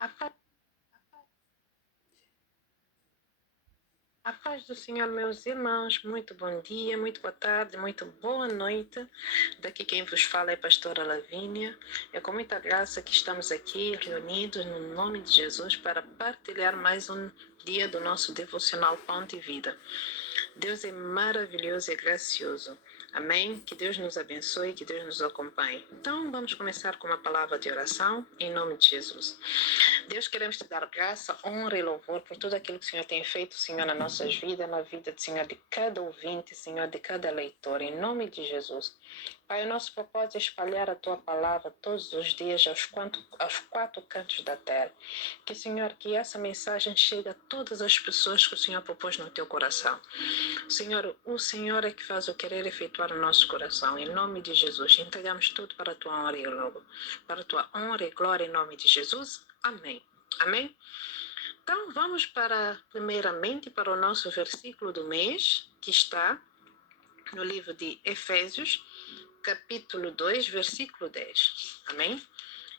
A paz, a paz do Senhor, meus irmãos, muito bom dia, muito boa tarde, muito boa noite. Daqui quem vos fala é a pastora Lavínia. É com muita graça que estamos aqui reunidos no nome de Jesus para partilhar mais um dia do nosso devocional Pão de Vida. Deus é maravilhoso e gracioso. Amém? Que Deus nos abençoe, que Deus nos acompanhe. Então, vamos começar com uma palavra de oração, em nome de Jesus. Deus, queremos te dar graça, honra e louvor por tudo aquilo que o Senhor tem feito, Senhor, nas nossas vidas, na vida, Senhor, de cada ouvinte, Senhor, de cada leitor, em nome de Jesus. Pai, o nosso propósito é espalhar a Tua palavra todos os dias aos quatro cantos da terra. Que, Senhor, que essa mensagem chegue a todas as pessoas que o Senhor propôs no Teu coração. Senhor, o Senhor é que faz o querer efetuar no nosso coração. Em nome de Jesus, entregamos tudo para a Tua honra e glória. Para a Tua honra e glória, em nome de Jesus. Amém. Amém? Então, vamos primeiramente, para o nosso versículo do mês, que está no livro de Efésios, capítulo 2, versículo 10. Amém?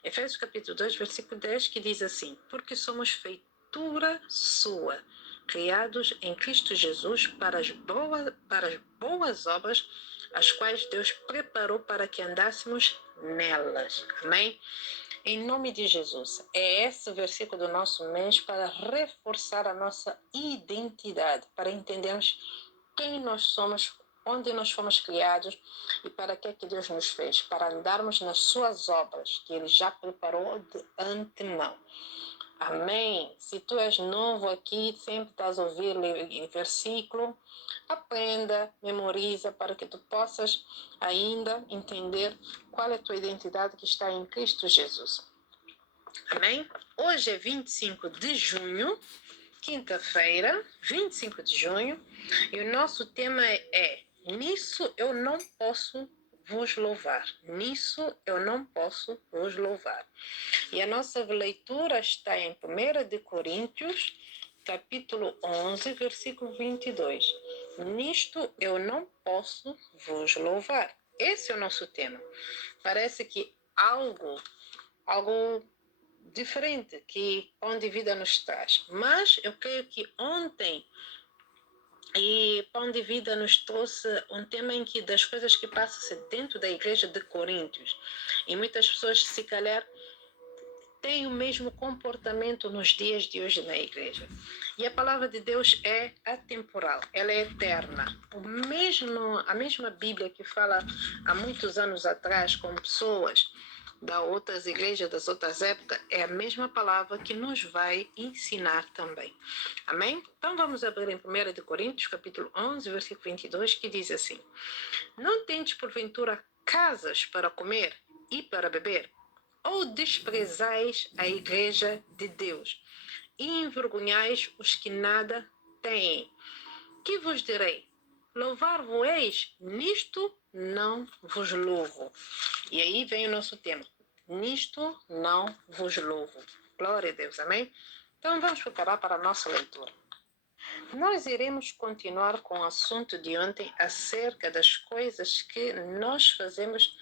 Efésios, capítulo 2, versículo 10, que diz assim: porque somos feitura sua, criados em Cristo Jesus para as boas obras, as quais Deus preparou para que andássemos nelas. Amém? Em nome de Jesus. É esse o versículo do nosso mês para reforçar a nossa identidade, para entendermos quem nós somos, onde nós fomos criados e para que Deus nos fez, para andarmos nas suas obras, que Ele já preparou de antemão. Amém. Se tu és novo aqui, sempre estás a ouvir o versículo, aprenda, memoriza, para que tu possas ainda entender qual é a tua identidade que está em Cristo Jesus. Amém? Hoje é 25 de junho, quinta-feira, 25 de junho, e o nosso tema é Nisso eu não posso vos louvar. Nisso eu não posso vos louvar. E a nossa leitura está em 1 de Coríntios, capítulo 11, versículo 22. Nisto eu não posso vos louvar. Esse é o nosso tema. Parece que algo diferente que Pão de Vida nos traz. Mas eu creio que ontem e Pão de Vida nos trouxe um tema em que das coisas que passam dentro da igreja de Coríntios. E muitas pessoas, se calhar, têm o mesmo comportamento nos dias de hoje na igreja. E a palavra de Deus é atemporal, ela é eterna. A mesma Bíblia que fala há muitos anos atrás com pessoas das outras igrejas, das outras épocas, é a mesma palavra que nos vai ensinar também. Amém? Então vamos abrir em 1 de Coríntios, capítulo 11, versículo 22, que diz assim: não tendes porventura casas para comer e para beber? Ou desprezais a igreja de Deus e envergonhais os que nada têm? Que vos direi? Louvar-vos-eis? Nisto não vos louvo. E aí vem o nosso tema. Nisto não vos louvo. Glória a Deus, amém? Então vamos preparar para a nossa leitura. Nós iremos continuar com o assunto de ontem acerca das coisas que nós fazemos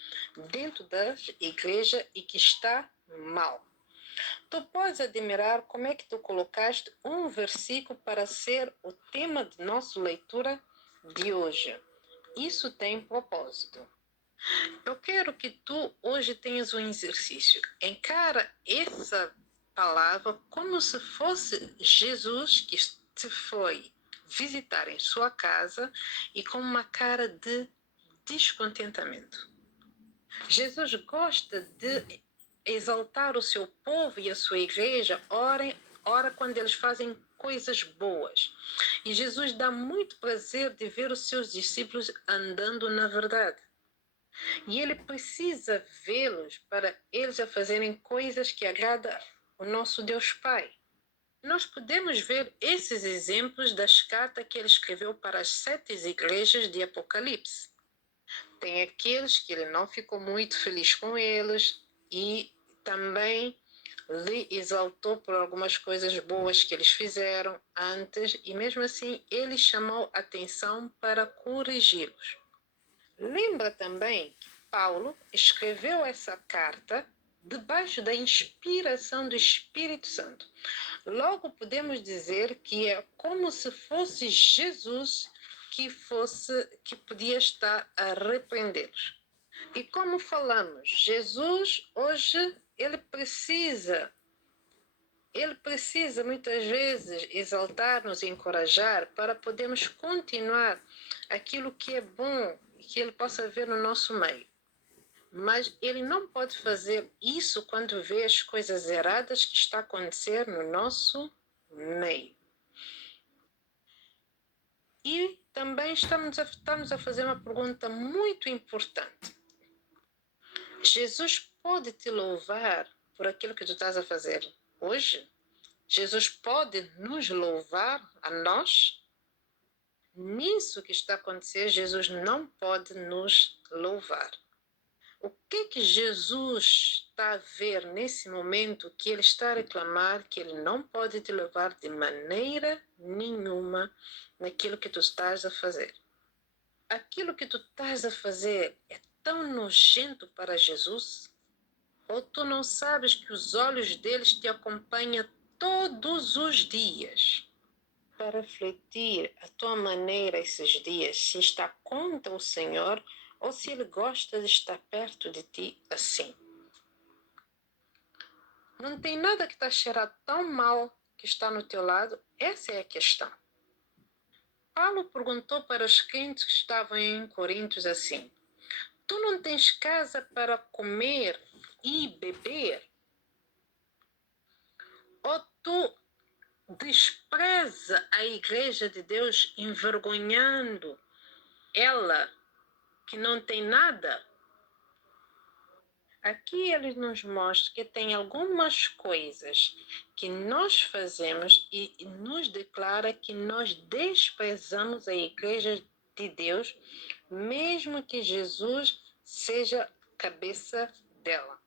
dentro da igreja e que está mal. Tu podes admirar como é que tu colocaste um versículo para ser o tema de nossa leitura de hoje. Isso tem propósito. Eu quero que tu hoje tenhas um exercício. Encara essa palavra como se fosse Jesus que te foi visitar em sua casa e com uma cara de descontentamento. Jesus gosta de exaltar o seu povo e a sua igreja, ora quando eles fazem coisas boas. E Jesus dá muito prazer de ver os seus discípulos andando na verdade. E ele precisa vê-los para eles a fazerem coisas que agradam o nosso Deus Pai. Nós podemos ver esses exemplos das cartas que ele escreveu para as 7 igrejas de Apocalipse. Tem aqueles que ele não ficou muito feliz com eles e também lhe exaltou por algumas coisas boas que eles fizeram antes e mesmo assim ele chamou atenção para corrigi-los. Lembra também que Paulo escreveu essa carta debaixo da inspiração do Espírito Santo. Logo, podemos dizer que é como se fosse Jesus que podia estar a repreendê-los. E como falamos, Jesus hoje, ele precisa muitas vezes exaltar-nos e encorajar para podermos continuar aquilo que é bom e que ele possa ver no nosso meio. Mas ele não pode fazer isso quando vê as coisas erradas que estão a acontecer no nosso meio. E também estamos a fazer uma pergunta muito importante. Jesus pode te louvar por aquilo que tu estás a fazer hoje? Jesus pode nos louvar a nós? Nisso que está a acontecer, Jesus não pode nos louvar. O que Jesus está a ver nesse momento que ele está a reclamar que ele não pode te levar de maneira nenhuma naquilo que tu estás a fazer? Aquilo que tu estás a fazer é tão nojento para Jesus? Ou tu não sabes que os olhos deles te acompanham todos os dias? Para refletir a tua maneira esses dias, se está contra o Senhor ou se ele gosta de estar perto de ti assim. Não tem nada que está a cheirar tão mal que está no teu lado? Essa é a questão. Paulo perguntou para os crentes que estavam em Coríntios assim: tu não tens casa para comer e beber? Ou tu despreza a igreja de Deus envergonhando ela que não tem nada? Aqui ele nos mostra que tem algumas coisas que nós fazemos e nos declara que nós desprezamos a igreja de Deus, mesmo que Jesus seja cabeça dela.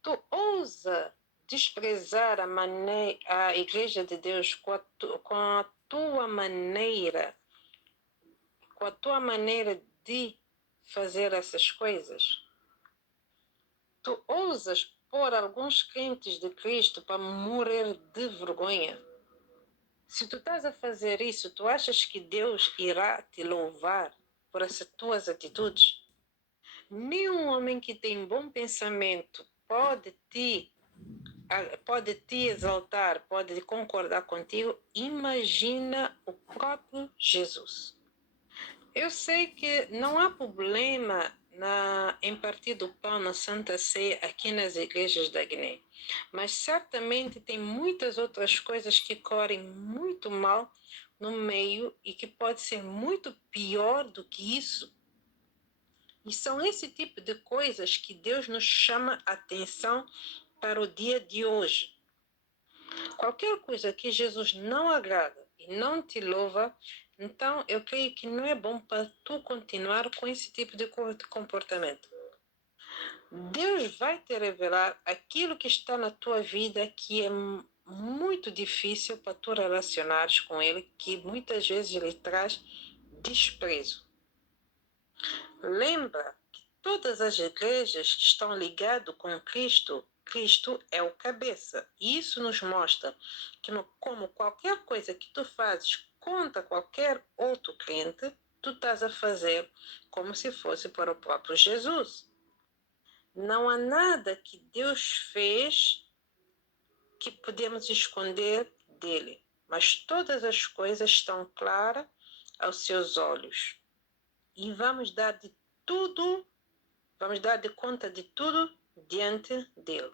Tu ousa desprezar a igreja de Deus com a tua maneira de fazer essas coisas? Tu ousas pôr alguns crentes de Cristo para morrer de vergonha? Se tu estás a fazer isso, tu achas que Deus irá te louvar por essas tuas atitudes? Nenhum homem que tem bom pensamento pode te exaltar, pode concordar contigo. Imagina o próprio Jesus. Eu sei que não há problema em partir do pão na Santa Ceia aqui nas igrejas da Guiné, mas certamente tem muitas outras coisas que correm muito mal no meio e que pode ser muito pior do que isso. E são esse tipo de coisas que Deus nos chama a atenção para o dia de hoje. Qualquer coisa que Jesus não agrada e não te louva, então eu creio que não é bom para tu continuar com esse tipo de comportamento. Deus vai te revelar aquilo que está na tua vida que é muito difícil para tu relacionares com Ele, que muitas vezes Ele traz desprezo. Lembra que todas as igrejas que estão ligadas com Cristo, Cristo é o cabeça. E isso nos mostra que, como qualquer coisa que tu fazes contra qualquer outro crente, tu estás a fazer como se fosse para o próprio Jesus. Não há nada que Deus fez que podemos esconder dele, mas todas as coisas estão claras aos seus olhos. E vamos dar de conta de tudo diante dele.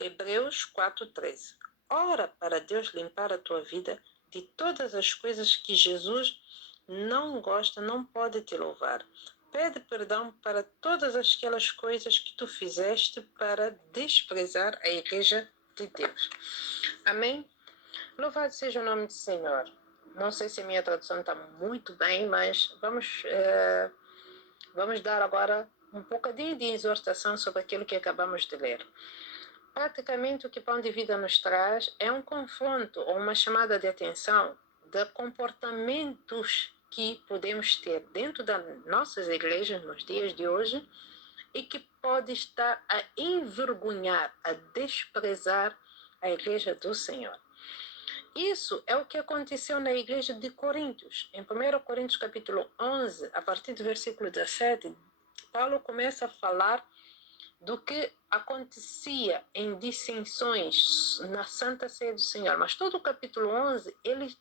Hebreus 4:13. Ora para Deus limpar a tua vida de todas as coisas que Jesus não gosta, não pode te louvar. Pede perdão para todas aquelas coisas que tu fizeste para desprezar a igreja de Deus. Amém? Louvado seja o nome do Senhor. Não sei se a minha tradução está muito bem, mas vamos dar agora um bocadinho de exortação sobre aquilo que acabamos de ler. Praticamente o que Pão de Vida nos traz é um confronto ou uma chamada de atenção de comportamentos que podemos ter dentro das nossas igrejas nos dias de hoje e que pode estar a envergonhar, a desprezar a igreja do Senhor. Isso é o que aconteceu na igreja de Coríntios. Em 1 Coríntios capítulo 11, a partir do versículo 17, Paulo começa a falar do que acontecia em dissensões na Santa Ceia do Senhor. Mas todo o capítulo 11, ele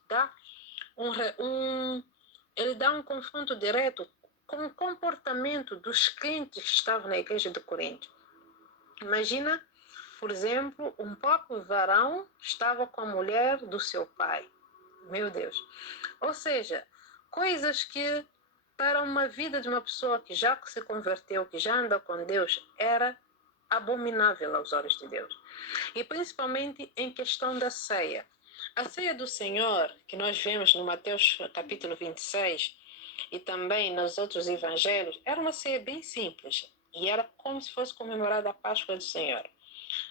dá um confronto direto com o comportamento dos crentes que estavam na igreja de Corinto. Imagina, por exemplo, um próprio varão estava com a mulher do seu pai. Meu Deus. Ou seja, coisas que para uma vida de uma pessoa que já se converteu, que já anda com Deus, era abominável aos olhos de Deus. E principalmente em questão da ceia. A ceia do Senhor, que nós vemos no Mateus capítulo 26 e também nos outros evangelhos, era uma ceia bem simples e era como se fosse comemorada a Páscoa do Senhor.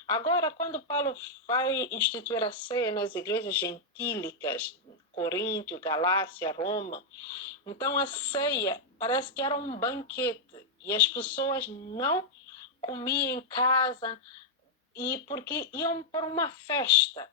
Agora, quando Paulo vai instituir a ceia nas igrejas gentílicas, Corinto, Galácia, Roma, então a ceia parece que era um banquete e as pessoas não comiam em casa e porque iam para uma festa.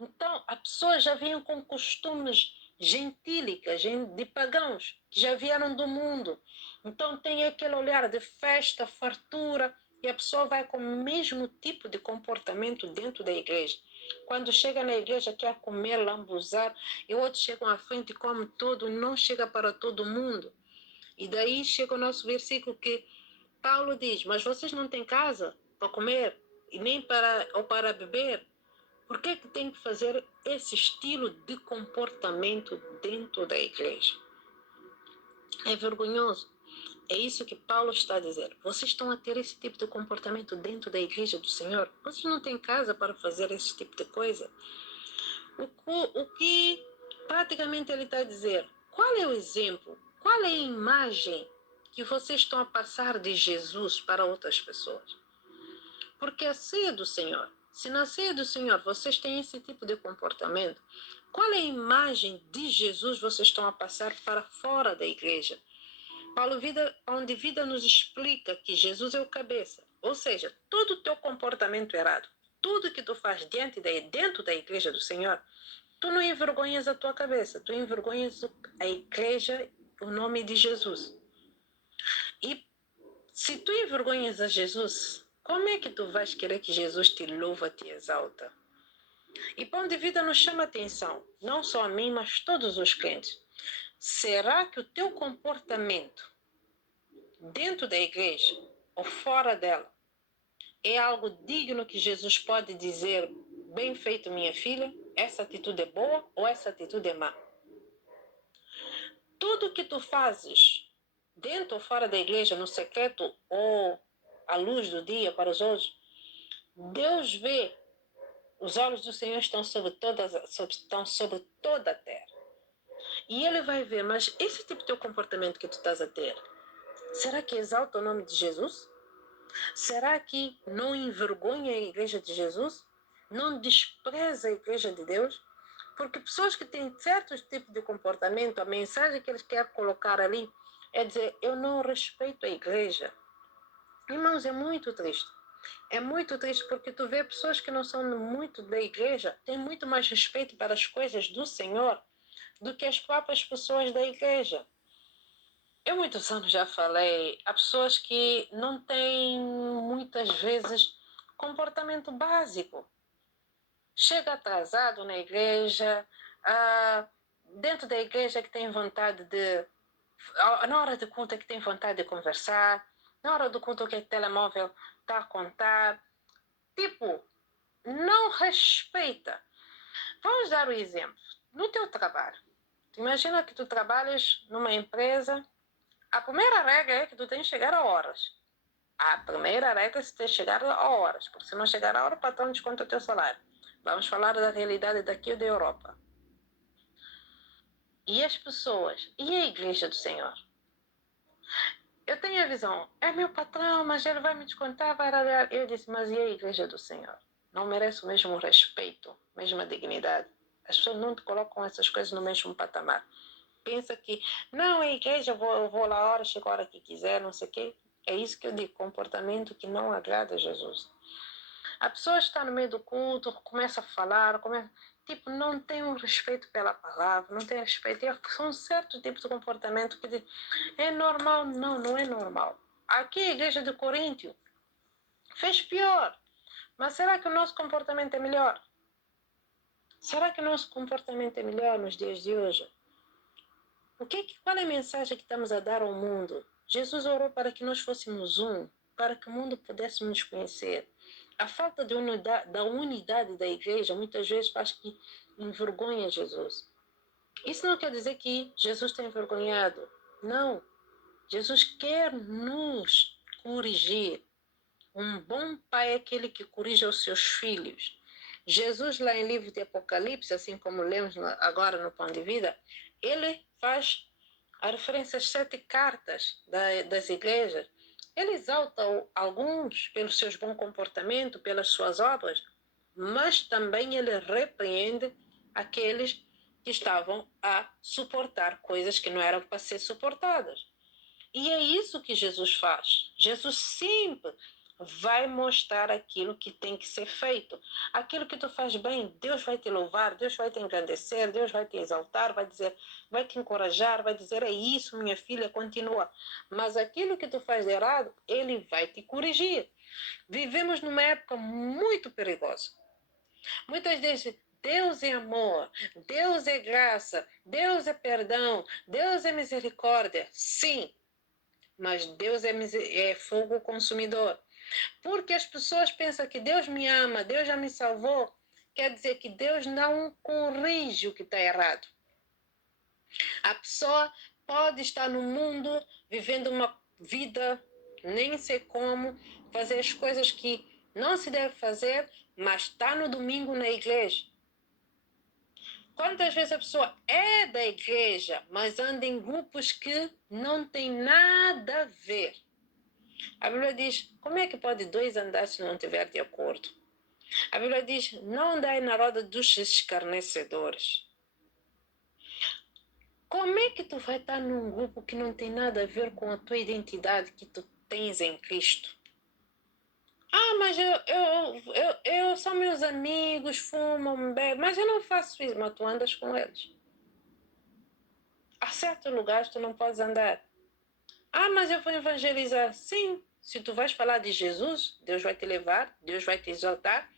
Então, as pessoas já vinham com costumes gentílicas, de pagãos, que já vieram do mundo. Então, tem aquele olhar de festa, fartura, e a pessoa vai com o mesmo tipo de comportamento dentro da igreja. Quando chega na igreja, quer comer, lambuzar, e outros chegam à frente e comem tudo, não chega para todo mundo. E daí chega o nosso versículo que Paulo diz, mas vocês não têm casa para comer, e nem para beber? Por que tem que fazer esse estilo de comportamento dentro da igreja? É vergonhoso. É isso que Paulo está a dizer. Vocês estão a ter esse tipo de comportamento dentro da igreja do Senhor? Vocês não têm casa para fazer esse tipo de coisa? O que praticamente ele está a dizer? Qual é o exemplo? Qual é a imagem que vocês estão a passar de Jesus para outras pessoas? Porque a ceia do Senhor, se na ceia do Senhor vocês têm esse tipo de comportamento, qual é a imagem de Jesus vocês estão a passar para fora da igreja? Paulo onde vida nos explica que Jesus é o cabeça. Ou seja, todo o teu comportamento errado, tudo que tu faz dentro da igreja do Senhor, tu não envergonhas a tua cabeça, tu envergonhas a igreja, o nome de Jesus. E se tu envergonhas a Jesus, como é que tu vais querer que Jesus te louva, te exalta? E Pão de Vida nos chama atenção, não só a mim, mas todos os crentes. Será que o teu comportamento dentro da igreja ou fora dela é algo digno que Jesus pode dizer, bem feito minha filha, essa atitude é boa ou essa atitude é má? Tudo que tu fazes dentro ou fora da igreja, no secreto ou à luz do dia para os outros, Deus vê, os olhos do Senhor estão sobre toda a terra. E Ele vai ver, mas esse tipo de comportamento que tu estás a ter, será que exalta o nome de Jesus? Será que não envergonha a igreja de Jesus? Não despreza a igreja de Deus? Porque pessoas que têm certos tipos de comportamento, a mensagem que eles querem colocar ali é dizer, eu não respeito a igreja. Irmãos, é muito triste. É muito triste porque tu vê pessoas que não são muito da igreja, têm muito mais respeito para as coisas do Senhor do que as próprias pessoas da igreja. Eu muitos anos já falei, há pessoas que não têm muitas vezes comportamento básico. Chega atrasado na igreja, dentro da igreja que tem vontade de, na hora do culto é que tem vontade de conversar, na hora do culto que o telemóvel está a contar, tipo, não respeita. Vamos dar o exemplo. No teu trabalho, imagina que tu trabalhas numa empresa, a primeira regra é que tu tens que chegar a horas. A primeira regra é que tu tens que chegar a horas, porque se não chegar a hora, o patrão desconta o teu salário. Vamos falar da realidade daqui da Europa. E as pessoas, e a igreja do Senhor? Eu tenho a visão, é meu patrão, mas ele vai me descontar, vai dar. Eu disse, mas e a igreja do Senhor? Não merece o mesmo respeito, a mesma dignidade? As pessoas não te colocam essas coisas no mesmo patamar. Pensa que, não, a igreja, eu vou lá a hora, chego a hora que quiser, não sei o quê. É isso que eu digo, comportamento que não agrada a Jesus. A pessoa está no meio do culto, começa a falar, tipo, não tem um respeito pela palavra, não tem respeito. São certos tipos de comportamento que é normal. Não, não é normal. Aqui a igreja de Coríntio fez pior. Mas será que o nosso comportamento é melhor? Será que o nosso comportamento é melhor nos dias de hoje? Qual é a mensagem que estamos a dar ao mundo? Jesus orou para que nós fôssemos um, para que o mundo pudesse nos conhecer. A falta de unidade da igreja muitas vezes faz que envergonha Jesus. Isso não quer dizer que Jesus está envergonhado. Não. Jesus quer nos corrigir. Um bom pai é aquele que corrige os seus filhos. Jesus, lá em livro de Apocalipse, assim como lemos agora no Pão de Vida, ele faz a referência às 7 cartas das igrejas. Ele exalta alguns pelos seus bons comportamentos, pelas suas obras, mas também ele repreende aqueles que estavam a suportar coisas que não eram para ser suportadas. E é isso que Jesus faz. Jesus sempre vai mostrar aquilo que tem que ser feito. Aquilo que tu faz bem, Deus vai te louvar, Deus vai te engrandecer, Deus vai te exaltar, vai dizer, vai te encorajar, vai dizer, é isso, minha filha, continua. Mas aquilo que tu faz de errado, Ele vai te corrigir. Vivemos numa época muito perigosa. Muitas vezes, Deus é amor, Deus é graça, Deus é perdão, Deus é misericórdia. Sim, mas Deus é fogo consumidor. Porque as pessoas pensam que Deus me ama, Deus já me salvou, quer dizer que Deus não corrige o que está errado. A pessoa pode estar no mundo vivendo uma vida, nem sei como, fazer as coisas que não se deve fazer, mas está no domingo na igreja. Quantas vezes a pessoa é da igreja, mas anda em grupos que não tem nada a ver? A Bíblia diz, como é que pode dois andar se não estiver de acordo? A Bíblia diz, não andai na roda dos escarnecedores. Como é que tu vai estar num grupo que não tem nada a ver com a tua identidade que tu tens em Cristo? Ah, mas eu são meus amigos, fumam, bebem, mas eu não faço isso, mas tu andas com eles. Há certos lugares tu não podes andar. Ah, mas eu vou evangelizar. Sim, se tu vais falar de Jesus, Deus vai te levar, Deus vai te exaltar,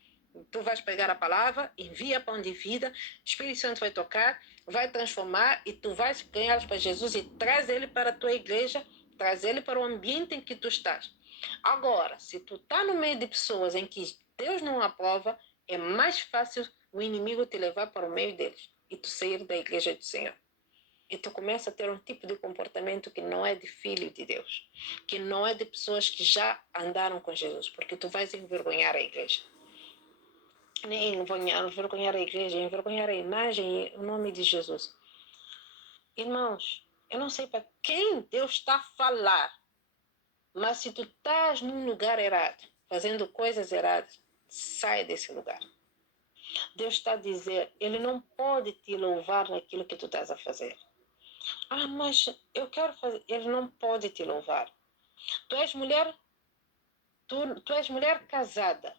tu vais pegar a palavra, envia pão de vida, o Espírito Santo vai tocar, vai transformar e tu vais ganhá-los para Jesus e traz ele para a tua igreja, traz ele para o ambiente em que tu estás. Agora, se tu está no meio de pessoas em que Deus não aprova, é mais fácil o inimigo te levar para o meio deles e tu sair da igreja do Senhor. E tu começa a ter um tipo de comportamento que não é de filho de Deus, que não é de pessoas que já andaram com Jesus, porque tu vais envergonhar a igreja. Nem envergonhar a igreja, envergonhar a imagem e o nome de Jesus. Irmãos, eu não sei para quem Deus está a falar, mas se tu estás num lugar errado, fazendo coisas erradas, sai desse lugar. Deus está a dizer, Ele não pode te louvar naquilo que tu estás a fazer. Ah, mas eu quero fazer. Ele não pode te louvar. Tu és mulher, tu és mulher casada,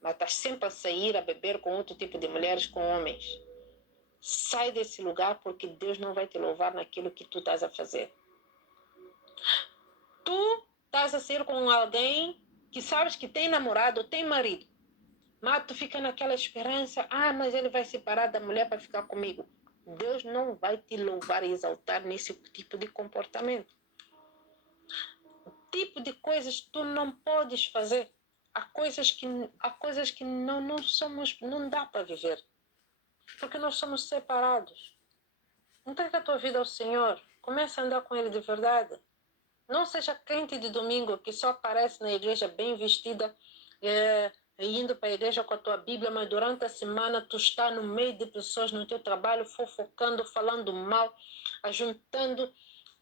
mas estás sempre a sair, a beber com outro tipo de mulheres, com homens. Sai desse lugar porque Deus não vai te louvar naquilo que tu estás a fazer. Tu estás a sair com alguém que sabes que tem namorado ou tem marido, mas tu fica naquela esperança, ah, mas ele vai separar da mulher para ficar comigo. Deus não vai te louvar e exaltar nesse tipo de comportamento. Tipo de coisas tu não podes fazer. Há coisas que não somos, não dá para viver. Porque nós somos separados. Entrega a tua vida ao Senhor. Começa a andar com Ele de verdade. Não seja crente de domingo que só aparece na igreja bem vestida, indo para a igreja com a tua Bíblia, mas durante a semana tu está no meio de pessoas no teu trabalho, fofocando, falando mal, ajuntando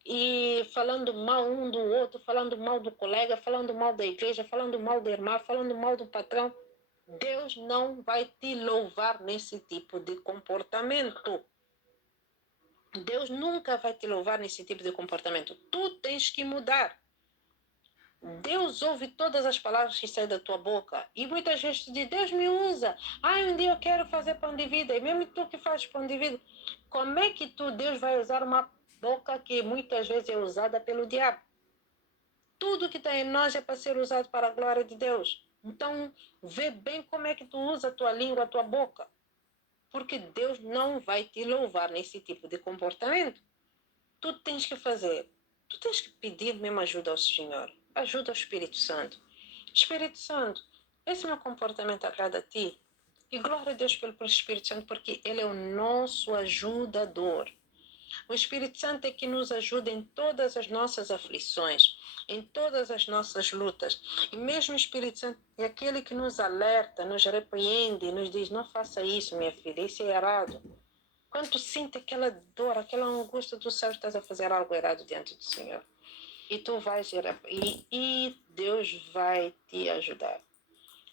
e falando mal um do outro, falando mal do colega, falando mal da igreja, falando mal da irmã, falando mal do patrão. Deus não vai te louvar nesse tipo de comportamento. Deus nunca vai te louvar nesse tipo de comportamento. Tu tens que mudar. Deus ouve todas as palavras que saem da tua boca. E muitas vezes tu diz, Deus me usa. Um dia eu quero fazer pão de vida. E mesmo tu que fazes pão de vida, como é que Deus vai usar uma boca que muitas vezes é usada pelo diabo? Tudo que está em nós é para ser usado para a glória de Deus. Então, vê bem como é que tu usa a tua língua, a tua boca. Porque Deus não vai te louvar nesse tipo de comportamento. Tu tens que fazer. Tu tens que pedir mesmo ajuda ao Senhor. Ajuda ao Espírito Santo. Espírito Santo, esse meu comportamento agrada a ti? E glória a Deus pelo Espírito Santo, porque Ele é o nosso ajudador. O Espírito Santo é que nos ajuda em todas as nossas aflições, em todas as nossas lutas. E mesmo o Espírito Santo é aquele que nos alerta, nos repreende, nos diz, não faça isso, minha filha, isso é errado. Quando tu sente aquela dor, aquela angústia, tu sabes que estás a fazer algo errado diante do Senhor. E tu vais e Deus vai te ajudar.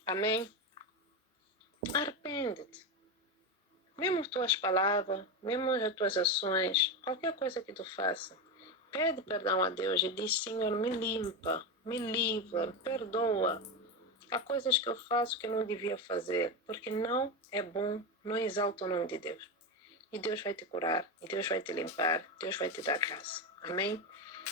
Amém? Arrepende-te. Mesmo as tuas palavras, mesmo as tuas ações, qualquer coisa que tu faça, pede perdão a Deus e diz, Senhor, me limpa, me livra, perdoa. Há coisas que eu faço que eu não devia fazer, porque não é bom, não exalta o nome de Deus. E Deus vai te curar, e Deus vai te limpar, Deus vai te dar graça. Amém?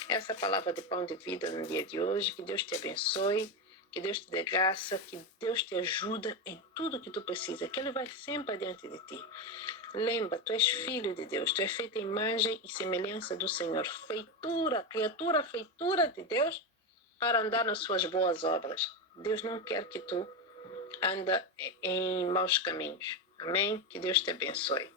Essa é a palavra de pão de vida no dia de hoje. Que Deus te abençoe, que Deus te dê graça, que Deus te ajude em tudo que tu precisa, que Ele vai sempre adiante de ti. Lembra, tu és filho de Deus, tu és feita imagem e semelhança do Senhor, feitura de Deus para andar nas suas boas obras. Deus não quer que tu anda em maus caminhos. Amém? Que Deus te abençoe.